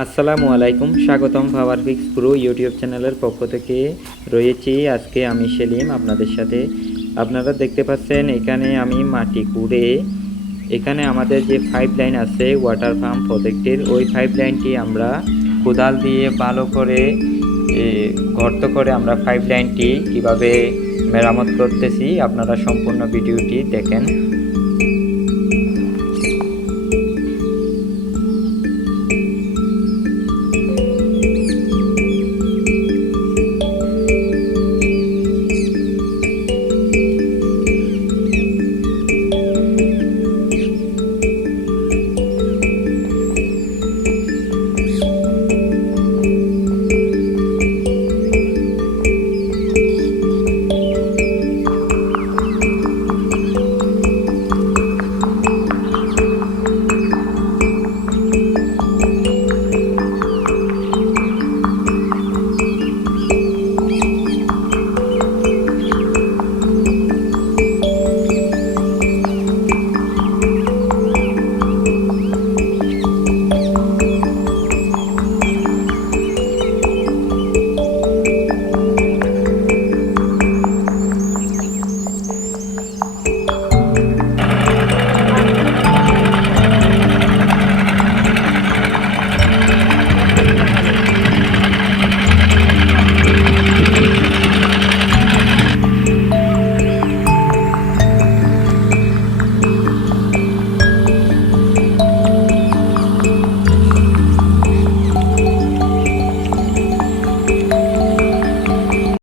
আসসালামু আলাইকুম, স্বাগতম পাওয়ার ফিক্স প্রো ইউটিউব চ্যানেলের পক্ষ থেকে। রয়েছি আজকে আমি সেলিম, আপনাদের সাথে। আপনারা দেখতে পাচ্ছেন, এখানে আমি মাটি কুড়ে, এখানে আমাদের যে পাইপ লাইন আছে ওয়াটার পাম্প প্রজেক্টের ওই পাইপ লাইনটি আমরা কোদাল দিয়ে ভালো করে গর্ত করে আমরা পাইপ লাইনটি কীভাবে মেরামত করতেছি, আপনারা সম্পূর্ণ ভিডিওটি দেখেন।